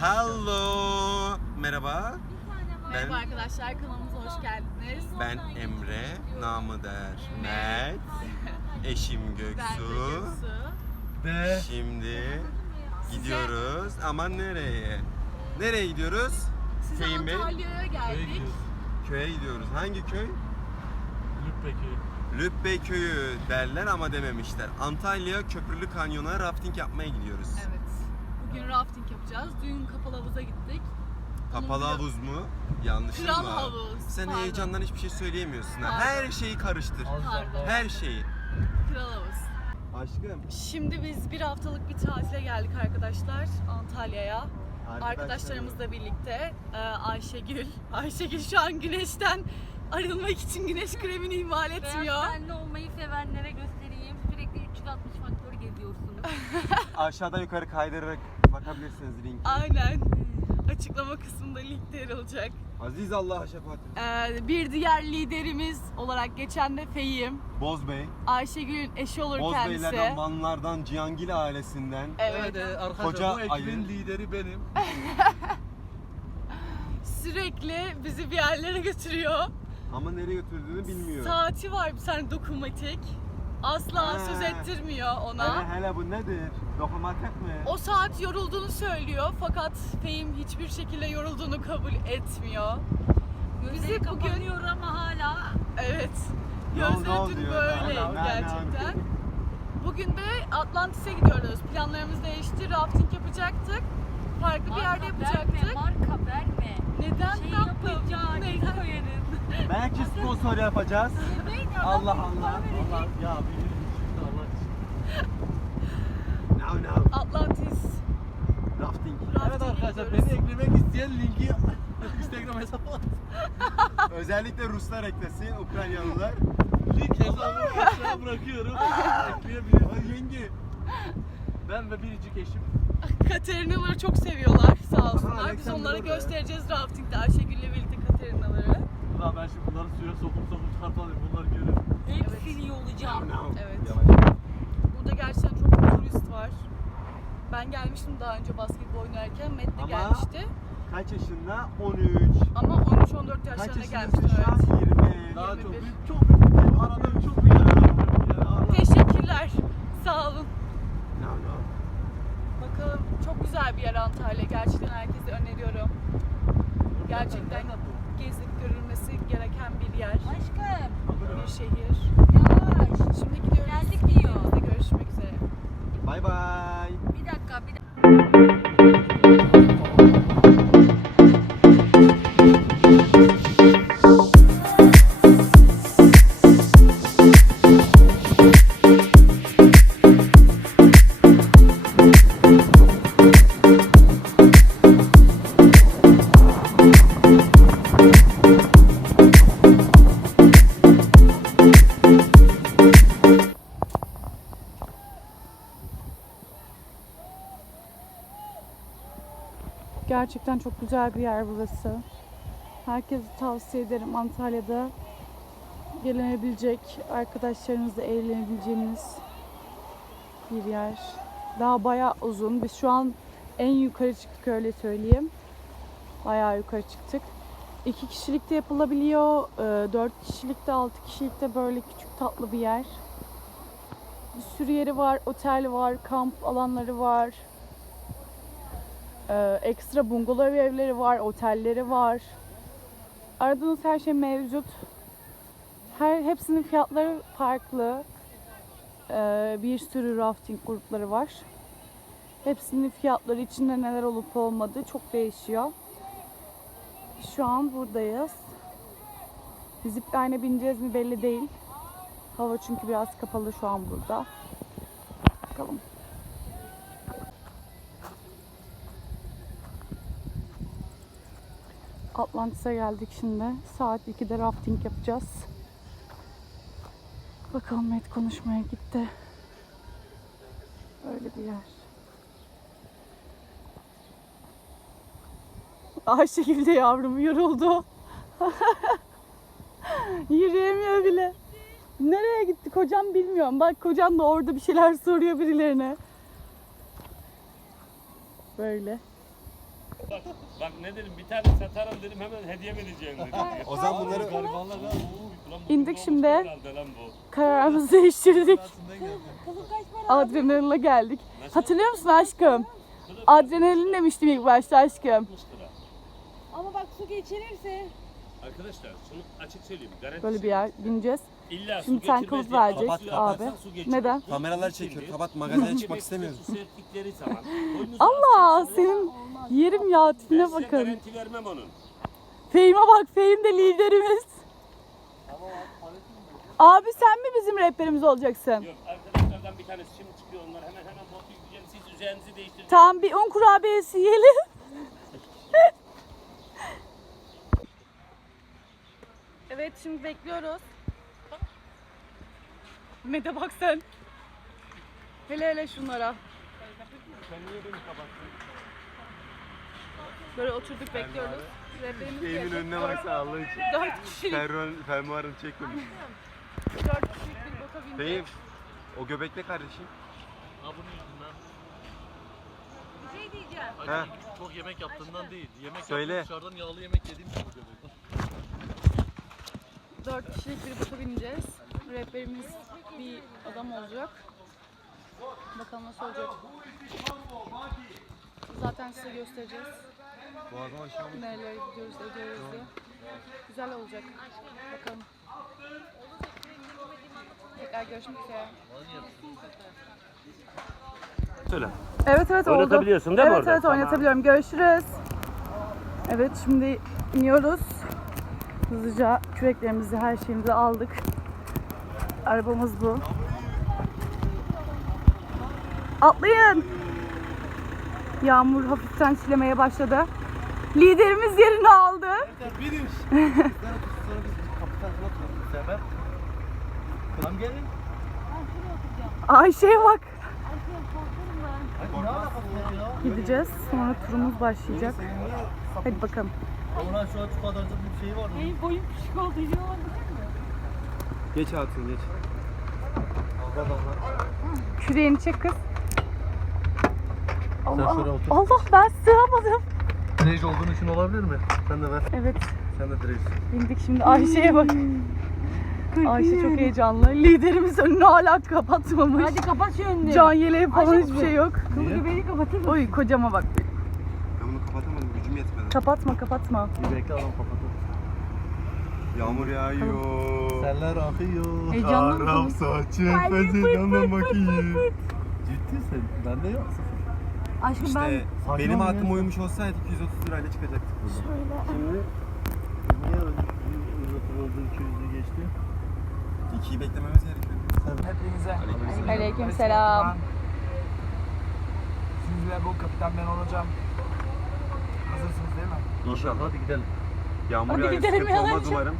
Hello. Merhaba. Merhaba Ben arkadaşlar kanalımıza hoş geldiniz. ben Emre, namı der Mert, eşim Ben de Göksu. Şimdi gidiyoruz ama nereye? Nereye gidiyoruz? Size Bey. Antalya'ya geldik. Köye gidiyoruz. Hangi köy? Lübbe'ki. Lübbe köyü derler ama dememişler. Antalya Köprülü Kanyon'a rafting yapmaya gidiyoruz. Evet. Bugün rafting yapacağız. Dün kapalı havuza gittik. Kapalı Onun bir- havuz mu? Yanlış Kral mı? havuz. Sen Pardon. heyecandan hiçbir şey söyleyemiyorsun. ha. Pardon. Her şeyi karıştır. Pardon. Her şeyi. Kral havuz. Aşkım. Şimdi biz bir haftalık bir tatile geldik arkadaşlar Antalya'ya. Arkadaşlarım. Arkadaşlarımızla birlikte Ee, Ayşegül. Ayşegül şu an güneşten arınmak için güneş kremini ihmal etmiyor. Beyaz tenli olmayı sevenlere göstereyim. Sürekli 360 faktör geziyorsunuz. Aşağıdan yukarı kaydırarak bakabilirsiniz linki. Aynen. Açıklama kısmında link de yer olacak. Aziz Allah'a şefaat. Ee, bir diğer liderimiz olarak geçen de Fehim. Bozbey. Ayşegül'ün eşi olur kendisi. Bozbeylerden, Vanlardan, Cihangil ailesinden. Evet. Evet, arkadaşlar Koca bu ekibin ayın- lideri benim. Sürekli bizi bir yerlere götürüyor. Ama nereye götürdüğünü bilmiyor. Saati var bir tane dokunmatik. Asla Ha. söz ettirmiyor ona. Hele hele bu nedir? Dokunmatik mi? O saat yorulduğunu söylüyor fakat Fehim hiçbir şekilde yorulduğunu kabul etmiyor. Gözleri Bizi bugün- kapanıyor ama hala Evet. Ne oldu, ne Gözleri oldu dün diyor. böyle gerçekten. Bugün de Atlantis'e gidiyoruz. Planlarımız değişti. Rafting yapacaktık. Farklı bir yerde marka yapacaktık. verme, marka verme. Neden Şey yaptım? yapacağız, Neden? koyarız. Belki sponsor yapacağız. Allah Allah. Allah ya bir Allah için. Now now. Atlantis. Rafting. Evet arkadaşlar beni eklemek isteyen linki Instagram hesabı. Özellikle Ruslar eklesin, Ukraynalılar. Link hesabını aşağıya bırakıyorum. Ekleyebilirsiniz. Yenge. Ben ve biricik eşim. Katerinaları çok seviyorlar sağ olsunlar. Biz Alexander onlara göstereceğiz raftingde Ayşegül'le birlikte Ulan ben şimdi bunları suya sokup sokup çıkartalım bunları görün. Hepsini now. Evet. Yavaş. Burada gerçekten çok turist var. Ben gelmiştim daha önce basketbol oynarken. Met de Ama- gelmişti. Kaç yaşında? 13. Ama 13-14 Kaç yaşlarına yaşındasın gelmiştim şu an? evet. 20. Daha 21. çok büyük, çok büyük. Arada çok büyük. Yani Teşekkürler. Sağ olun. Bakalım çok güzel bir yer Antalya. Gerçekten herkese öneriyorum. Gerçekten gezip görülmesi gereken bir yer. Aşkım Bir şehir. yavaş. Şimdi gidiyoruz. Geldik diyor. Görüşmek üzere. Bye bye. Bir dakika bir dakika. Gerçekten çok güzel bir yer burası. Herkese tavsiye ederim Antalya'da gelenebilecek, arkadaşlarınızla eğlenebileceğiniz bir yer. Daha bayağı uzun. Biz şu an en yukarı çıktık öyle söyleyeyim. Bayağı yukarı çıktık. İki kişilik de yapılabiliyor. e, Dört kişilik de, altı kişilik de böyle küçük tatlı bir yer. Bir sürü yeri var, otel var, kamp alanları var. Ee, ekstra bungalov evleri var, otelleri var. Aradığınız her şey mevcut. Her hepsinin fiyatları farklı. Ee, bir sürü rafting grupları var. Hepsinin fiyatları içinde neler olup olmadığı çok değişiyor. Şu an buradayız. Zipline'e bineceğiz mi belli değil. Hava çünkü biraz kapalı şu an burada. Bakalım. Atlantis'e geldik şimdi. Saat 2'de rafting yapacağız. Bakalım Met konuşmaya gitti. Öyle bir yer. Ayşegül de yavrum yoruldu. Yürüyemiyor bile. Nereye gitti kocam bilmiyorum. Bak kocam da orada bir şeyler soruyor birilerine. Böyle. Bak, bak ne dedim bir tane satarım dedim hemen hediye vereceğim dedim. O zaman bunları Garibanlar lan. İndik şimdi. Kararımızı değiştirdik. Adrenalinle geldik. Hatırlıyor musun aşkım? Adrenalin demiştim ilk başta aşkım. 60 lira. Ama bak su geçirirse. Arkadaşlar şunu açık söyleyeyim. Garantisi Böyle bir yer bineceğiz. İlla Şimdi sen kılıf verecek abi. Neden? kameralar çekiyor. Kapat magazine çıkmak istemiyoruz. Allah senin yerim ya tipine bakın. garanti vermem onun. Fehim'e bak Fehim de liderimiz. Abi sen mi bizim rehberimiz olacaksın? Yok arkadaşlardan bir tanesi şimdi çıkıyor onlar hemen hemen botu yükleyeceğim. Siz üzerinizi değiştirin. Tamam bir un kurabiyesi yiyelim. evet şimdi bekliyoruz. Mete bak sen. Hele hele şunlara. Böyle oturduk bekliyoruz. Rehberimiz Evimin gelecek. önüne baksana Allah için. Dört kişilik, Fermuarın, fermuarını çekmemiş. dört kişilik bir bota bindik. Beyim, o göbekle kardeşim. Bir şey diyeceğim. Ha, Çok yemek yaptığından değil. Yemek Söyle. yaptım, dışarıdan yağlı yemek yediğim için bu göbek. Dört kişilik bir bota bineceğiz. Rehberimiz bir adam olacak. Bakalım nasıl olacak. Zaten size göstereceğiz. boğazıma aşağı Nerelere gidiyoruz, ediyoruz diye. Güzel olacak. Bakalım. Tekrar görüşmek üzere. Söyle. Evet evet oldu. Oynatabiliyorsun değil mi evet, orada? Evet Tamam. oynatabiliyorum. Görüşürüz. Evet şimdi iniyoruz. Hızlıca küreklerimizi, her şeyimizi aldık. Arabamız bu. Atlayın. Yağmur hafiften çilemeye başladı. Liderimiz yerini aldı. Ayşe'ye bak. Gideceğiz. Sonra turumuz başlayacak. Hadi bakalım. Ona şu an şu kadarcık bir şey var mı? Benim boyum küçük olduğu için olabilir mi? Geç hatun geç. Küreğini çek kız. Allah, şöyle otur. Allah ben sığamadım. Direğici olduğun için olabilir mi? Sen de ver. Evet Sen de direğici. bindik şimdi Ayşe'ye bak. Ayşe çok heyecanlı. Liderimiz önünü hala kapatmamış. Hadi kapat şu önünü. Can yeleği falan Ayşe hiçbir şey yok. Kılı göbeğini kapatır mısın? Oy kocama bak. Ben bunu kapatamadım gücüm yetmedi. Kapatma kapatma. Bir bekle adam kapatır. Yağmur yağıyor. Seller akıyor. Heyecanlı Arap mısın? saçı fezekana bakayım. Ciddisin. Ben de yok. Aşkım İşte Saçma benim mı hakkım ya? uymuş olsaydı 230 lirayla çıkacaktık burada. Şimdi niye oldu 200'ü geçti? İkiyi beklememiz gerekiyor. Hepinize. Aleyküm selam. Siz ve bu kapitan ben olacağım. Hazırsınız değil mi? İnşallah. Hadi gidelim. Yağmur Hadi yağıyor, gidelim sıkıntı olmaz yalancı. umarım.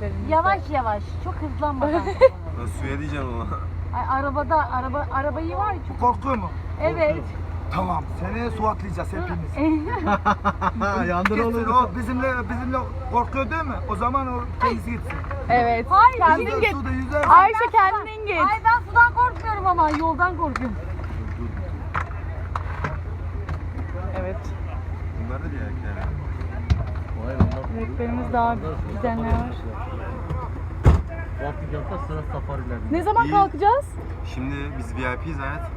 De- Yavaş yavaş. Çok hızlanmadan. Lan suya diyeceğim ama. Ay, arabada araba arabayı var ya çok. Korkuyor mu? Evet. Tamam. Seneye su atlayacağız hepimiz. Ha yandır Gitsin o bizimle bizimle korkuyor değil mi? O zaman o kendisi gitsin. Evet. Hayır, Kendin Biz de git. suda yüzer. Ayşe kendin git. Ay ben sudan korkmuyorum ama yoldan korkuyorum. Evet. Erkekler. Vay onlar. Rehberimiz daha gidenler var. Vakti yapsa sıra safarilerinde. Ne zaman İyi. kalkacağız? Şimdi biz VIP'yiz hayat.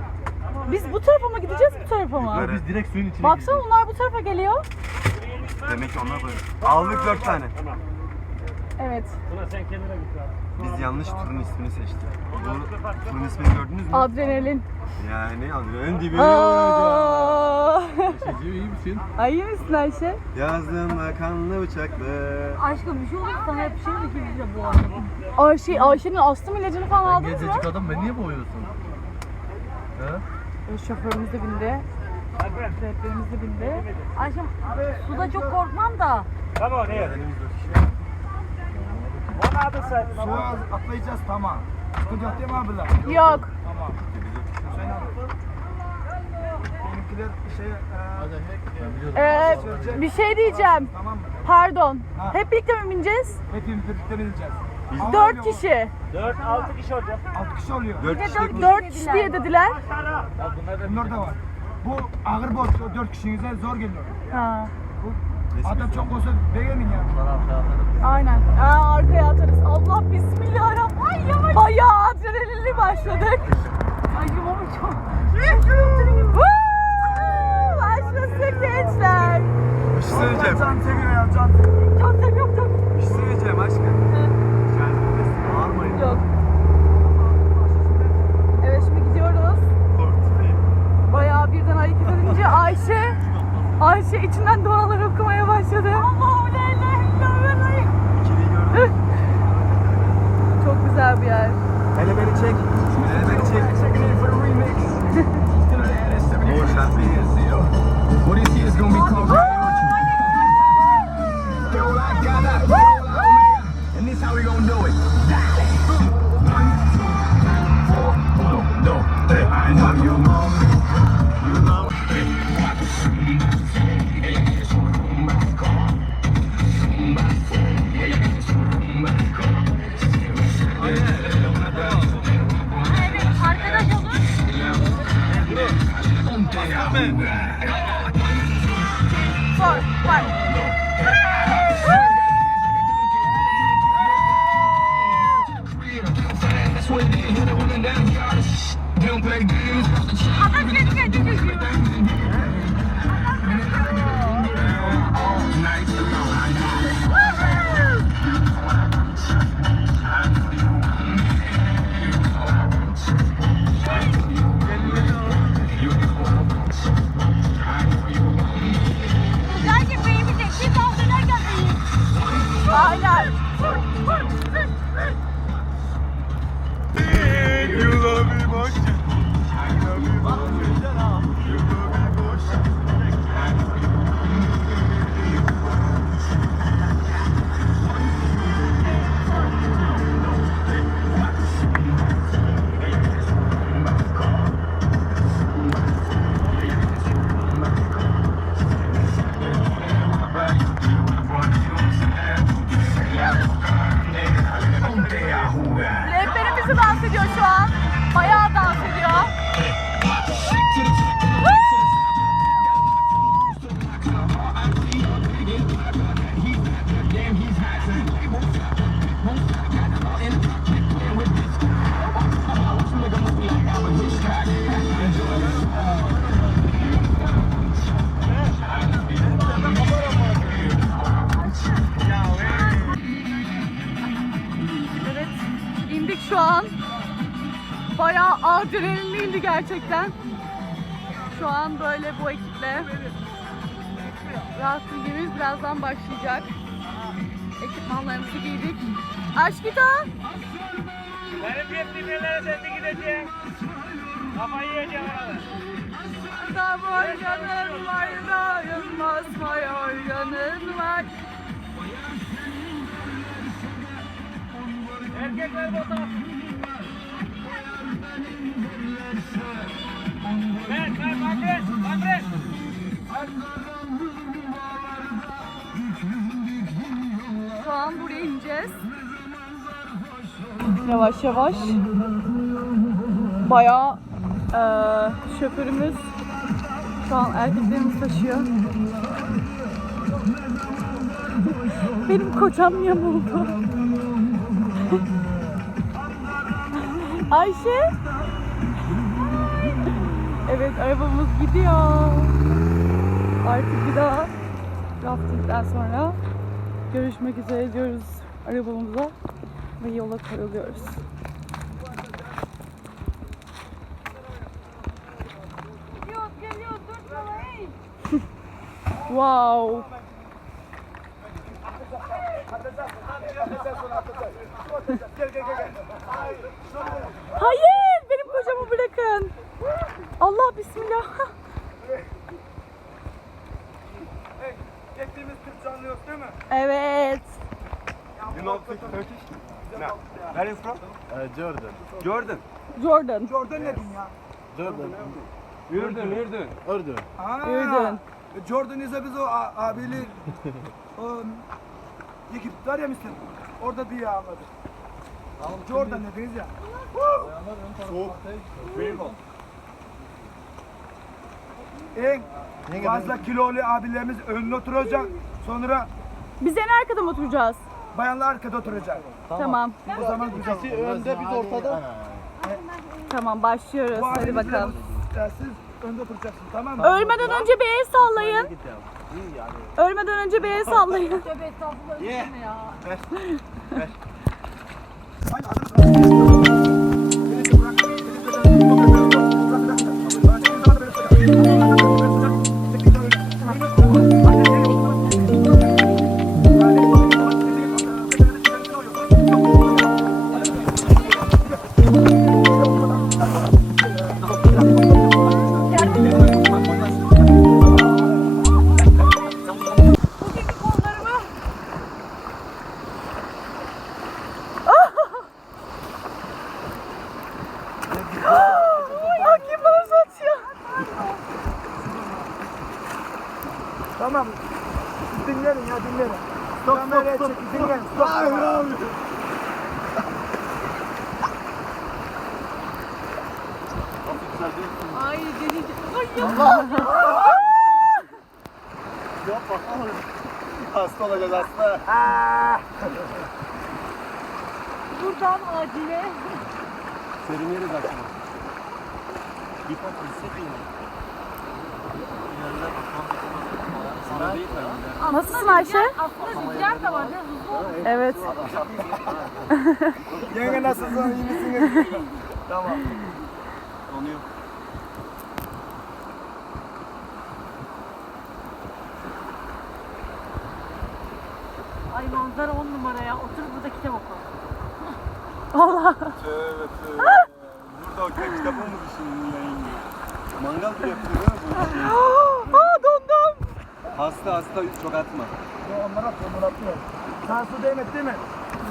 Biz bu tarafa mı gideceğiz bu tarafa mı? Yukarı. Biz direkt suyun içine Baksana onlar bu tarafa geliyor. Demek ki onlar böyle. Aldık dört tane. Evet. Buna sen kenara git abi. Biz yanlış turun ismini seçtik. Bu turun ismini gördünüz mü? Adrenalin. Yani adrenalin dibi. Aa! Şeyci iyi misin? Ay iyi misin Ayşe? Yazdığımda kanlı bıçaklı. Aşkım bir şey olursa sana hep şey mi gibi bu arada? Ayşe, Ayşe'nin astım ilacını falan Ben aldınız mı? gencecik adam ben niye boğuyorsun? He? Evet, Şoförümüz de bindi. Rehberimiz de bindi. Aşkım suda çok korkmam da. Tamam ne? Suya atlayacağız tamam. Sıkıntı yok değil mi abiler? Yok. Tamam. Hüseyin abi. Benimkiler şey e, biliyorum. Ee, bir şey diyeceğim. tamam mı? Pardon. Ha. Hep birlikte mi bineceğiz? Hepimiz birlikte bineceğiz. Ama 4 öyle o. kişi. 4-6 kişi olacak. 6 kişi oluyor. 4 kişilik 4 kişi diye dediler. Bunlar da var. Bu ağır boş. 4 kişinize zor geliyor. Ha. Adam çok olsa beğenin ya. Aynen. Aa, arkaya atarız. Allah bismillahirrahmanirrahim. Ay yavaş. Bayağı adrenalinli başladık. Ay yavaş çok. Woo! Gençler. Bir şey söyleyeceğim. Can seviyor ya can. Çok tak yok tak. Bir şey söyleyeceğim aşkım. Bağırmayın. Yok. Evet şimdi gidiyoruz. Bayağı birden hareket edince Ayşe Ayşe içinden dualar okumaya başladı. Allahu la ilahe illallah. İkiliyi gördüm. Çok güzel bir yer. Hele beni çek. Hele beni gonna be called gerçekten. Şu an böyle bu ekiple. Raftingimiz birazdan başlayacak. Ekipmanlarımızı giydik. Aşkita! Benim yetkililerle sen de gideceksin. Kafayı yiyeceğim arada. Da organın var da yanmaz may organın var. Erkekler bota. Ben, Andres, Andres. Şu an buraya ineceğiz. Yavaş yavaş. Bayağı eee şoförümüz şu an erkeklerimiz taşıyor. Benim kocam yamuldu. Ayşe. Evet arabamız gidiyor. Artık bir daha raftingden sonra görüşmek üzere diyoruz arabamıza ve yola koyuluyoruz. Wow. Hayır, benim kocamı bırakın. Allah bismillah. Geçtiğimiz Türk canlı yok değil mi? Evet. You know Turkish? No. Where are you from? Jordan. Jordan. Jordan. Jordan ne diyeyim ya? Jordan. Ürdün, Ürdün. Ürdün. Ha. Ürdün. Jordan ise biz o abili o ekip var ya misal orada diye anladık. Jordan dediniz ya. Soğuk. O. En fazla kilolu abilerimiz önüne oturacak. Sonra Biz en arkada mı oturacağız? bayanlar arkada oturacak. Tamam. O zaman güzel. İkisi önde biz ortada. Tamam başlıyoruz. Bu Hadi bakalım. bu- Siz önde oturacaksınız tamam mı? Ölmeden önce bir el sallayın. Ölmeden önce bir el sallayın. Tövbe estağfurullah üstüne ya. Kim Nasılsın Ayşe? Aslında rüzgar da var. Evet. Yenge nasılsın? İyi misiniz? tamam. Donuyor. Ay manzara on numara ya. Otur burada kitap oku. Allah. Tövbe tövbe. Burada okuyup kitabı mı düşündün yayın Mangal bile yapıyor değil mi bu? Hasta hasta çok atma. Yo, Onlara onlara atıyor. Sen su değmedi değil mi?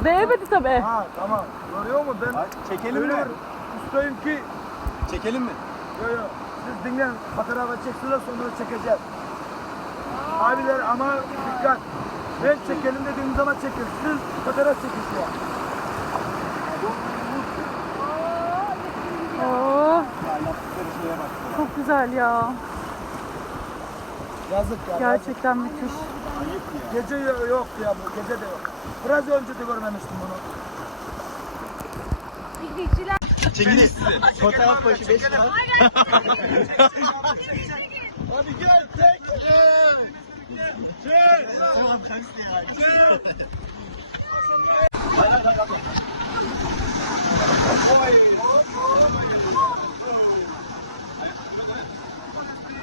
Değmedi tabii. Ha tamam. Görüyor musun? Ben Bak, çekelim öyle mi? bir ustayım ki. Çekelim mi? Yo yo. Siz dinleyin. Fotoğrafa çeksiniz sonra çekeceğiz. Abiler ama dikkat. Ben çekelim dediğim zaman çekin. Siz fotoğraf çekin şu an. Oo, Ya çok güzel ya. Yazık ya. Gerçekten müthiş. Ayıp ya. Gece yo- yok ya bu. Gece de yok. Biraz önce de görmemiştim bunu. İzleyiciler. Çekilin. Fotoğraf başı 5 lira. Hadi gel çek. Çek. Çek. Tamam ben isteyeyim. Çek. Hayır hayır hayır. Oy. Oy. Ayak tutuyor değil mi? Hop hey. Hop hey.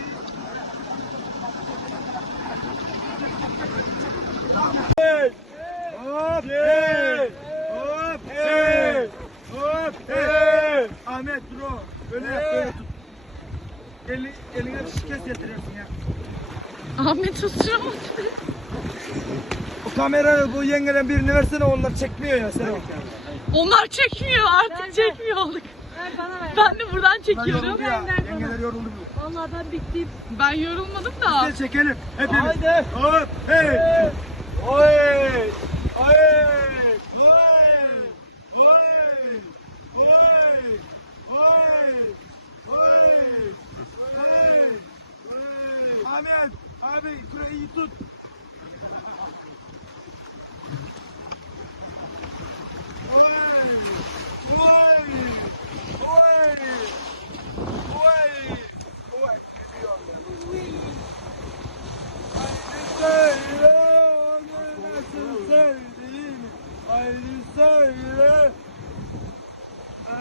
Hop hey. Ahmet bro. Öyle yap böyle tut. Elini, eline şikes getirirsin ya. Ahmet oturamadı. O kamerayı bu yengeden birini versene onlar çekmiyor ya sen. Onlar çekmiyor artık çekmiyor olduk. Ver bana ver. Ben de buradan çekiyorum. yoruldu ya. Yengeler yoruldu. Vallahi ben bittim. Ben yorulmadım da. Biz de çekelim. Hepimiz. Haydi. Hop hey. Oy. Oy. Oy. Oy. Oy. Oy. Oy. Oy. Oy. Ahmet abi kurayı iyi tut. Oy. Oy. Oy. Oy. Oy. Gidiyorum ben. Nasıl sevdiğini Haydi söyle Ee,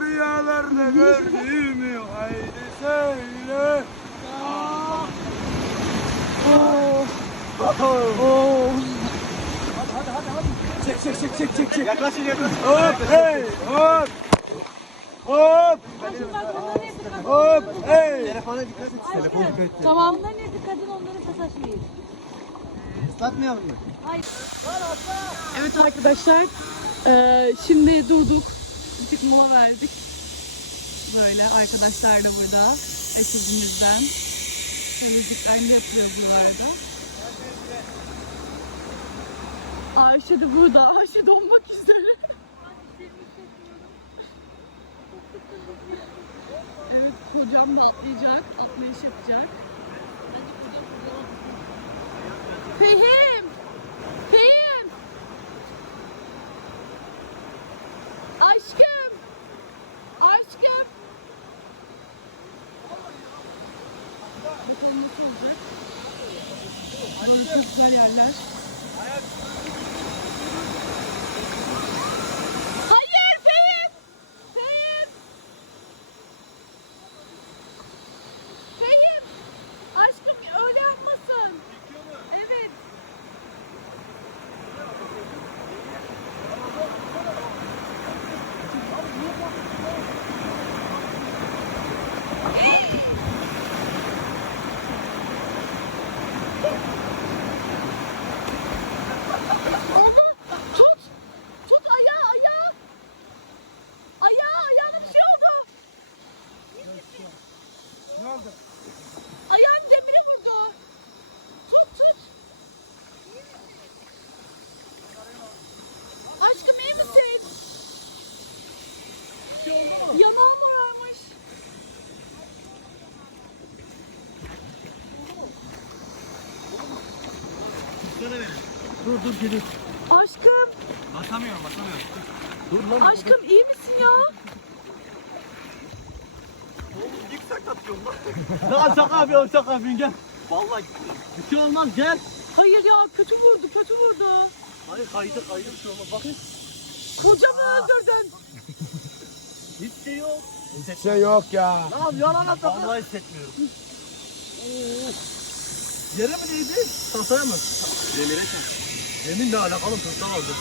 Rüyalarda gördüğümü Haydi söyle Çek çek çek çek çek çek Yaklaşın yaklaşın. Hop hey hop Hop Hop hey Telefona dikkat et. Telefona dikkat et. Tamam. Onların hepsi kadın onların kasa şeyi. Patlatmayalım mı? Hayır. Evet arkadaşlar. E, şimdi durduk. Bir tık mola verdik. Böyle arkadaşlar da burada. Eşimizden. Kalecilik aynı yapılıyor buralarda. Ayşe de burada. Ayşe donmak üzere. evet kocam da atlayacak. Atlayış yapacak. Bence kocam kocama Fehim! Fehim! Aşkım! Aşkım! Bakalım nasıl olacak. Böyle çok güzel yerler. Hayır Fehim! Fehim! Fehim! Aşkım öyle yapmasın. Evet. Allah! Tut! Tut ayağı, ayağı! Ayağı, ayağına bir şey oldu. Ne oldu? Ayağım demire vurdu. Tut tut. Aşkım iyi misin? Yanağım morarmış. Dur dur geliyor. Aşkım, Basamıyorum basamıyorum. Dur lan. aşkım iyi misin ya? Lan şaka yapıyorum şaka yapıyorum gel. Vallahi bir şey olmaz gel. Hayır ya kötü vurdu, kötü vurdu. Hayır kaydı kaydı bir şey olmaz. Bakın. Kocamı öldürdün. Hiç şey yok. Hiç şey yok ya. Lan yalan atma. Vallahi hissetmiyorum. Yere mi değdi? Tahtaya mı? Demire çarp. Yeminle alakalı fırtına oldu.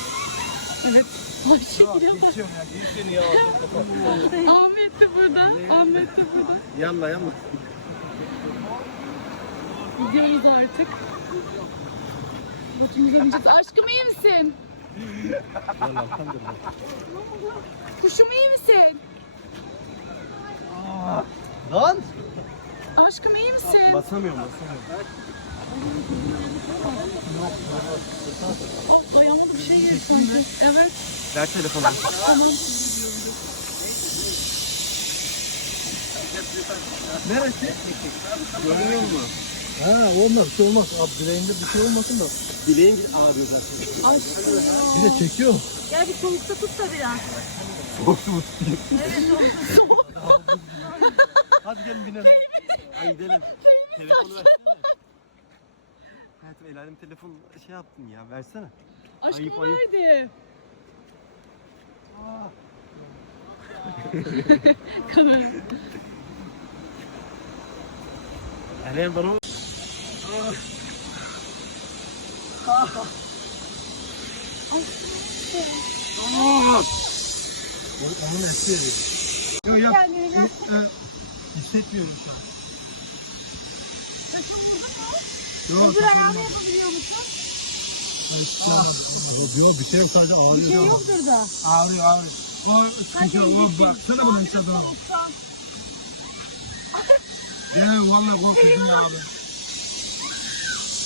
Evet. Ayşegül'e bak. Geçiyorum ya. Ya. Ahmet de burada. Ahmet de burada. yanma yanma. Gidiyoruz artık. Botumuza bineceğiz. Aşkım iyi misin? Kuşum iyi misin? Lan. Aşkım iyi misin? Basamıyorum basamıyorum. Oh ayağıma da bir şey girdi sanki. Evet. Ver telefonu. Tamam. Neresi? Görmüyor musun? Ha olmaz bir şey olmaz. Abi bileğinde bir şey olmasın da. Bileğin ağrıyor zaten. Aşkım ya. Bir de çekiyor. Gel bir soğukta tut da biraz. Soğuk su Soğuk. Hadi gelin binelim. Hadi gidelim. Telefonu versene. Hayatım el alem telefon şey yaptın ya versene. Aşkım Ayıp, ayıp. nerede? Kamera. Eren bana o- Aşkım iyi misin? O- Onun eski yeri. Yok yok. Kendini biraz Ee, Hissetmiyorum şu an. taşa vurdun mu? Yok. Öbür ayağını yapabiliyor musun? Hiç şey olmadı. olmadı. Yok bir şey yok sadece ağrıyor. Bir şey yoktur da. Ağrıyor ağrıyor. O sıkıntı. O bak. Sana bunu istedim. Ben vallahi korkudum ya abi.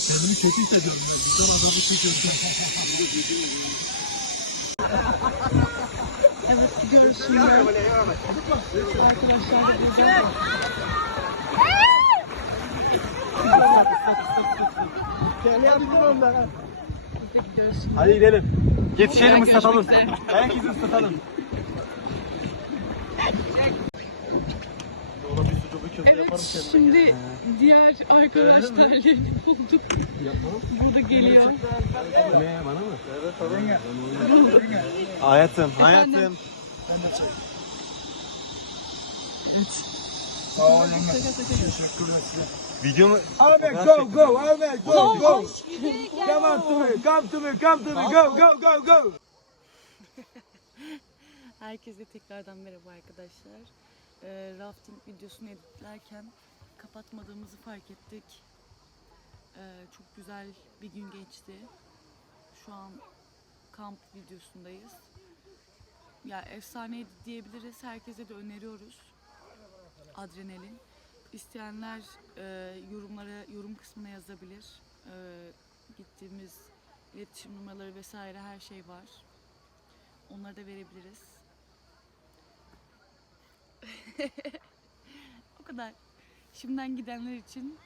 Kendimi kötü hissediyorum ya. Bizden azabı çekiyorum. Evet gidiyoruz şimdi. Arkadaşlar da burada. Islat ıslat ıslat ıslat. Gel hadi durun da. Biz de gidiyoruz şimdi. Hadi gidelim. Yetişelim ıslatalım. Herkesi ıslatalım. Evet şimdi diğer arkadaş terliğini bulduk. Burada geliyor. Ne bana mı? Yenge. Bulduk. Hayatım, hayatım. Ben de çek. Evet. Sağ ol yenge. Teşekkürler size. Video mu? Ahmet go go Ahmet go go. Come on to me come to me come to me go go go go. Herkese tekrardan merhaba arkadaşlar. Ee, rafting videosunu editlerken kapatmadığımızı fark ettik. Ee, çok güzel bir gün geçti. Şu an kamp videosundayız. Ya efsaneydi diyebiliriz. Herkese de öneriyoruz. Adrenalin. İsteyenler e, yorumlara yorum kısmına yazabilir. E, gittiğimiz iletişim numaraları vesaire her şey var. Onları da verebiliriz. kadar. Şimdiden gidenler için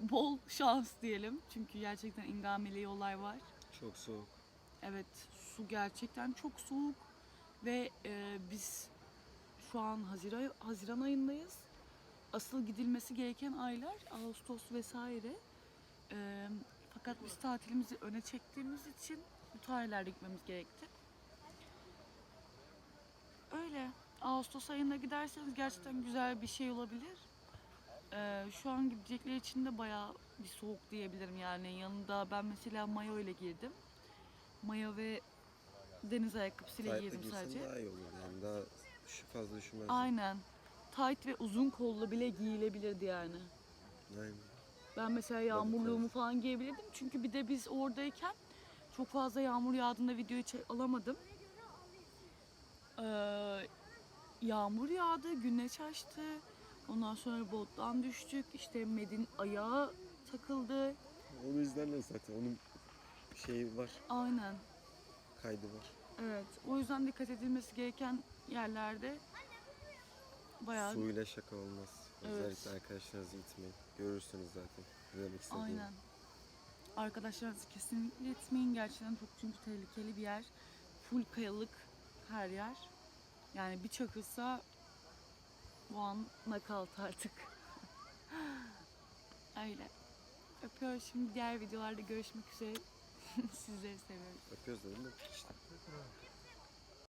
bol şans diyelim. Çünkü gerçekten ingameli yollar var. Çok soğuk. Evet, su gerçekten çok soğuk ve e, biz şu an Haziran, Haziran ayındayız. Asıl gidilmesi gereken aylar Ağustos vesaire. E, fakat biz tatilimizi öne çektiğimiz için bu tarihlerde gitmemiz gerekti. Öyle. Ağustos ayında giderseniz gerçekten güzel bir şey olabilir. E, şu an gidecekler için de bayağı bir soğuk diyebilirim yani. Yanında ben mesela mayo ile girdim mayo ve deniz ayakkabısıyla giydim girsen sadece. daha iyi olur yani daha şu fazla üşümez. Aynen. Tight ve uzun kollu bile giyilebilirdi yani. Aynen. Ben mesela yağmurluğumu falan giyebilirdim. Çünkü bir de biz oradayken çok fazla yağmur yağdığında videoyu çek alamadım. Ee, yağmur yağdı, güneş açtı. Ondan sonra bottan düştük. İşte Med'in ayağı takıldı. Onu izlerler zaten. Onun şeyi var, Aynen. kaydı var. Evet. O yüzden dikkat edilmesi gereken yerlerde bayağı Suyla şaka olmaz. Evet. Özellikle arkadaşlarınızı gitmeyin. Görürsünüz zaten. Ne demek istediğimi. Aynen. Arkadaşlarınızı kesinlikle etmeyin. Gerçekten çok çünkü tehlikeli bir yer. Full kayalık her yer. Yani bir çakılsa o an nakalt artık. Öyle. Öpüyorum. Şimdi diğer videolarda görüşmek üzere. Sizleri seviyorum. Öpüyoruz dedim mi? İşte.